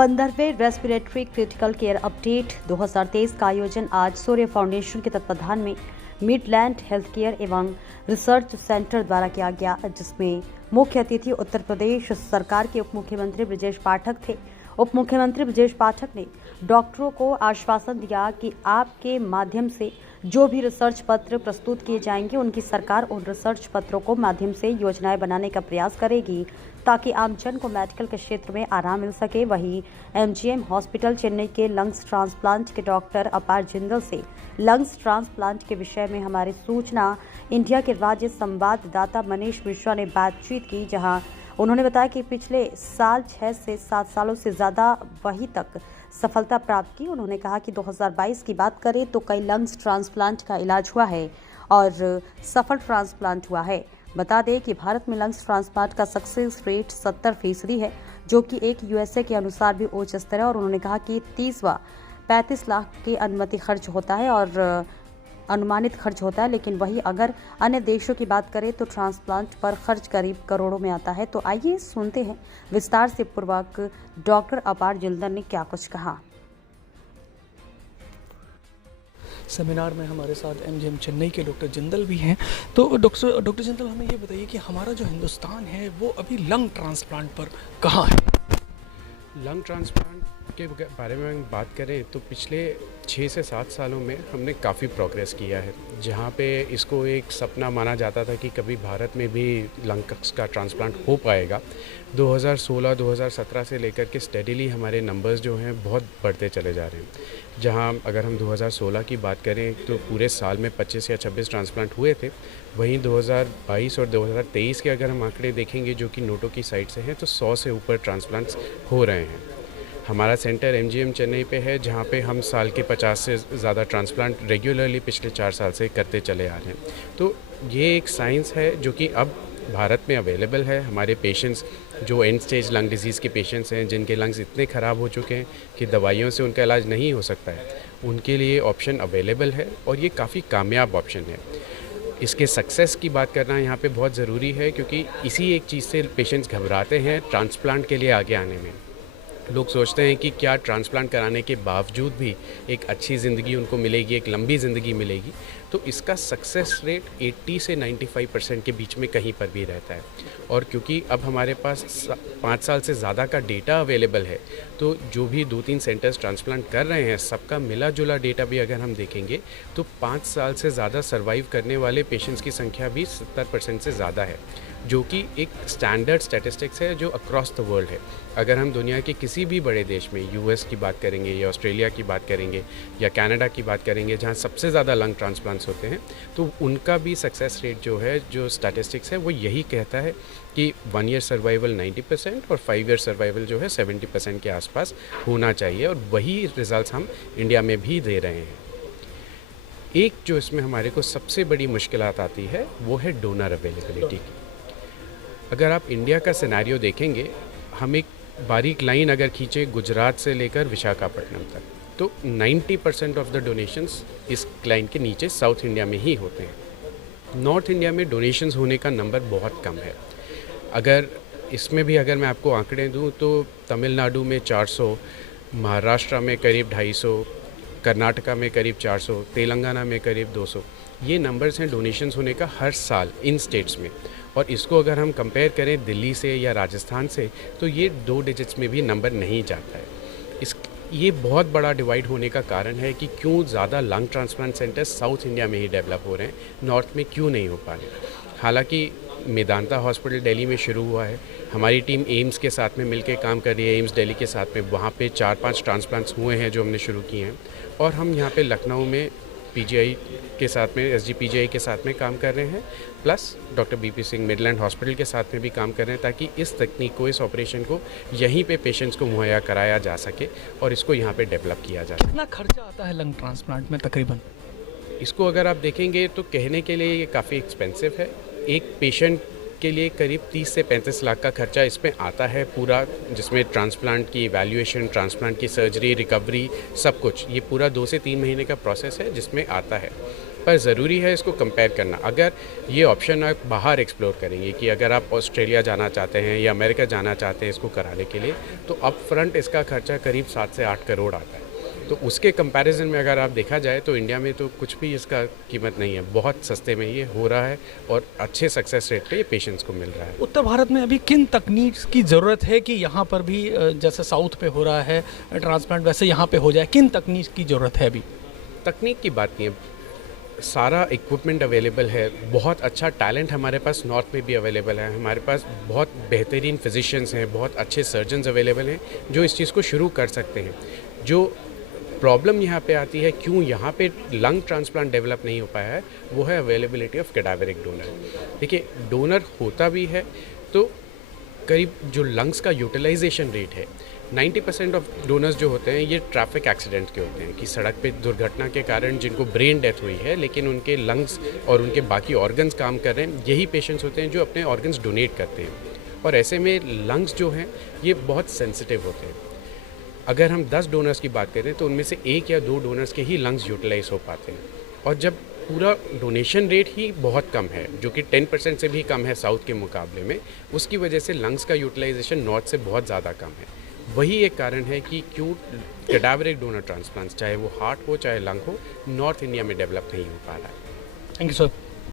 15वें respiratory critical care update 2023 का आयोजन आज सूर्य फाउंडेशन के तत्वाधान में मिडलैंड हेल्थ केयर एवं रिसर्च सेंटर द्वारा किया गया, जिसमें मुख्य अतिथि उत्तर प्रदेश सरकार के उप मुख्यमंत्री ब्रजेश पाठक थे। उप मुख्यमंत्री ब्रजेश पाठक ने डॉक्टरों को आश्वासन दिया कि आपके माध्यम से जो भी रिसर्च पत्र प्रस्तुत किए जाएंगे, उनकी सरकार उन रिसर्च पत्रों को माध्यम से योजनाएं बनाने का प्रयास करेगी ताकि आमजन को मेडिकल के क्षेत्र में आराम मिल सके। वहीं एमजीएम हॉस्पिटल चेन्नई के लंग्स ट्रांसप्लांट के डॉक्टर अपार जिंदल से लंग्स ट्रांसप्लांट के विषय में हमारे सूचना इंडिया के राज्य संवाददाता मनीष मिश्रा ने बातचीत की, जहां उन्होंने बताया कि पिछले साल 6 से 7 सालों से ज़्यादा वही तक सफलता प्राप्त की। उन्होंने कहा कि 2022 की बात करें तो कई लंग्स ट्रांसप्लांट का इलाज हुआ है और सफल ट्रांसप्लांट हुआ है। बता दें कि भारत में लंग्स ट्रांसप्लांट का सक्सेस रेट 70% है, जो कि एक यूएसए के अनुसार भी उच्च स्तर है। और उन्होंने कहा कि 35 लाख के अनुमति खर्च होता है और अनुमानित खर्च होता है, लेकिन वही अगर अन्य देशों की बात करें तो ट्रांसप्लांट पर खर्च करीब करोड़ों में आता है। तो आइए सुनते हैं विस्तार से पूर्वक डॉक्टर अपार जिंदल ने क्या कुछ कहा। सेमिनार में हमारे साथ एमजीएम चेन्नई के डॉक्टर जिंदल भी हैं। तो डॉक्टर जिंदल, हमें ये बताइए कि हमारा जो हिंदुस्तान है वो अभी लंग ट्रांसप्लांट पर कहाँ है? लंग ट्रांसप्लांट के बारे में बात करें तो पिछले 6 से 7 सालों में हमने काफ़ी प्रोग्रेस किया है। जहाँ पे इसको एक सपना माना जाता था कि कभी भारत में भी लंग का ट्रांसप्लांट हो पाएगा, 2016-2017 से लेकर के स्टेडीली हमारे नंबर्स जो हैं बहुत बढ़ते चले जा रहे हैं। जहाँ अगर हम 2016 की बात करें तो पूरे साल में 25 या 26 ट्रांसप्लांट हुए थे। वहीं 2022 और 2023 के अगर हम आंकड़े देखेंगे जो कि नोटो की साइट से हैं, तो 100 से ऊपर ट्रांसप्लांट्स हो रहे हैं। हमारा सेंटर एमजीएम चेन्नई पे है, जहाँ पे हम साल के 50 से ज़्यादा ट्रांसप्लांट रेगुलरली पिछले 4 साल से करते चले आ रहे हैं। तो ये एक साइंस है जो कि अब भारत में अवेलेबल है। हमारे पेशेंट्स जो एंड स्टेज लंग डिजीज़ के पेशेंट्स हैं, जिनके लंग्स इतने ख़राब हो चुके हैं कि दवाइयों से उनका इलाज नहीं हो सकता है, उनके लिए ऑप्शन अवेलेबल है और ये काफ़ी कामयाब ऑप्शन है। इसके सक्सेस की बात करना यहाँ पे बहुत ज़रूरी है, क्योंकि इसी एक चीज़ से पेशेंट्स घबराते हैं ट्रांसप्लांट के लिए आगे आने में। लोग सोचते हैं कि क्या ट्रांसप्लांट कराने के बावजूद भी एक अच्छी ज़िंदगी उनको मिलेगी, एक लंबी ज़िंदगी मिलेगी। तो इसका सक्सेस रेट 80 से 95% के बीच में कहीं पर भी रहता है। और क्योंकि अब हमारे पास 5 साल से ज़्यादा का डेटा अवेलेबल है, तो जो भी 2-3 सेंटर्स ट्रांसप्लांट कर रहे हैं, सबका मिला जुला डेटा भी अगर हम देखेंगे तो 5 साल से ज़्यादा सर्वाइव करने वाले पेशेंट्स की संख्या भी 70% से ज़्यादा है, जो कि एक स्टैंडर्ड स्टैटिस्टिक्स है जो अक्रॉस द वर्ल्ड है। अगर हम दुनिया के किसी भी बड़े देश में, यूएस की बात करेंगे या ऑस्ट्रेलिया की बात करेंगे या कनाडा की बात करेंगे, जहाँ सबसे ज़्यादा लंग ट्रांसप्लांट्स होते हैं, तो उनका भी सक्सेस रेट जो है, जो स्टैटिस्टिक्स है, वो यही कहता है कि 1 ईयर सर्वाइवल 90% और 5 ईयर सर्वाइवल जो है 70% के आसपास होना चाहिए। और वही रिजल्ट्स हम इंडिया में भी दे रहे हैं। एक जो इसमें हमारे को सबसे बड़ी मुश्किलात आती है वो है डोनर अवेलेबिलिटी की। अगर आप इंडिया का सिनेरियो देखेंगे, हम एक बारीक लाइन अगर खींचे गुजरात से लेकर विशाखापट्टनम तक, तो 90% ऑफ द डोनेशंस इस लाइन के नीचे साउथ इंडिया में ही होते हैं। नॉर्थ इंडिया में डोनेशंस होने का नंबर बहुत कम है। अगर इसमें भी अगर मैं आपको आंकड़े दूं तो तमिलनाडु में 400, महाराष्ट्र में करीब 250, कर्नाटका में करीब 400, तेलंगाना में करीब 200, ये नंबर्स हैं डोनेशंस होने का हर साल इन स्टेट्स में। और इसको अगर हम कंपेयर करें दिल्ली से या राजस्थान से, तो ये 2 डिजिट्स में भी नंबर नहीं जाता है। ये बहुत बड़ा डिवाइड होने का कारण है कि क्यों ज़्यादा lung transplant centres south India में ही डेवलप हो रहे हैं, नॉर्थ में क्यों नहीं हो पा रहे। हालांकि मेदांता हॉस्पिटल दिल्ली में शुरू हुआ है, हमारी टीम एम्स के साथ में मिलकर काम कर रही है, एम्स दिल्ली के साथ में, वहाँ पे 4-5 ट्रांसप्लांट्स हुए हैं जो हमने शुरू किए हैं। और हम यहाँ पे लखनऊ में पीजीआई के साथ में, एसजीपीजीआई के साथ में काम कर रहे हैं, plus doctor BP Singh Midland hospital के साथ में भी काम कर रहे हैं, ताकि इस तकनीक को, इस ऑपरेशन को यहीं पे पेशेंट्स को मुहैया कराया जा सके और इसको यहाँ पे डेवलप किया जा सके। कितना खर्चा आता है लंग ट्रांसप्लांट में तकरीबन? इसको अगर आप देखेंगे तो कहने के लिए ये काफ़ी एक्सपेंसिव है। एक पेशेंट के लिए करीब 30 से 35 लाख का खर्चा इसमें आता है पूरा, जिसमें ट्रांसप्लांट की इवैल्यूएशन, ट्रांसप्लांट की सर्जरी, रिकवरी, सब कुछ, ये पूरा 2 से 3 महीने का प्रोसेस है जिसमें आता है। पर ज़रूरी है इसको कंपेयर करना। अगर ये ऑप्शन आप बाहर एक्सप्लोर करेंगे कि अगर आप ऑस्ट्रेलिया जाना चाहते हैं या अमेरिका जाना चाहते हैं इसको कराने के लिए, तो अप फ्रंट इसका खर्चा करीब 7 से 8 करोड़ आता है। तो उसके कंपैरिजन में अगर आप देखा जाए तो इंडिया में तो कुछ भी इसका कीमत नहीं है, बहुत सस्ते में ये हो रहा है और अच्छे सक्सेस रेट पे ये पेशेंट्स को मिल रहा है। उत्तर भारत में अभी किन तकनीक की ज़रूरत है कि यहाँ पर भी जैसे साउथ पे हो रहा है ट्रांसप्लांट वैसे यहाँ पे हो जाए, किन तकनीक की ज़रूरत है अभी? तकनीक की बात नहीं है, सारा इक्विपमेंट अवेलेबल है, बहुत अच्छा टैलेंट हमारे पास नॉर्थ में भी अवेलेबल है, हमारे पास बहुत बेहतरीन फिजिशियंस हैं, बहुत अच्छे सर्जन्स अवेलेबल हैं जो इस चीज़ को शुरू कर सकते हैं। जो प्रॉब्लम यहाँ पे आती है, क्यों यहाँ पे लंग ट्रांसप्लांट डेवलप नहीं हो पाया है, वो है अवेलेबिलिटी ऑफ कैडावरिक डोनर। देखिए, डोनर होता भी है तो करीब जो लंग्स का यूटिलाइजेशन रेट है, 90% ऑफ डोनर्स जो होते हैं ये ट्रैफिक एक्सीडेंट के होते हैं कि सड़क पे दुर्घटना के कारण जिनको ब्रेन डेथ हुई है लेकिन उनके लंग्स और उनके बाकी ऑर्गन्स काम कर रहे हैं, यही पेशेंट्स होते हैं जो अपने ऑर्गन्स डोनेट करते हैं। और ऐसे में लंग्स जो हैं ये बहुत सेंसिटिव होते हैं। अगर हम 10 डोनर्स की बात करें तो उनमें से 1 या 2 डोनर्स के ही लंग्स यूटिलाइज हो पाते हैं, और जब पूरा डोनेशन रेट ही बहुत कम है जो कि 10% से भी कम है साउथ के मुकाबले में, उसकी वजह से लंग्स का यूटिलाइजेशन नॉर्थ से बहुत ज़्यादा कम है। वही एक कारण है कि क्यों कैडावरिक डोनर ट्रांसप्लांट्स, चाहे वो हार्ट हो चाहे लंग हो, नॉर्थ इंडिया में डेवलप नहीं हो पा रहा है। Thank you sir.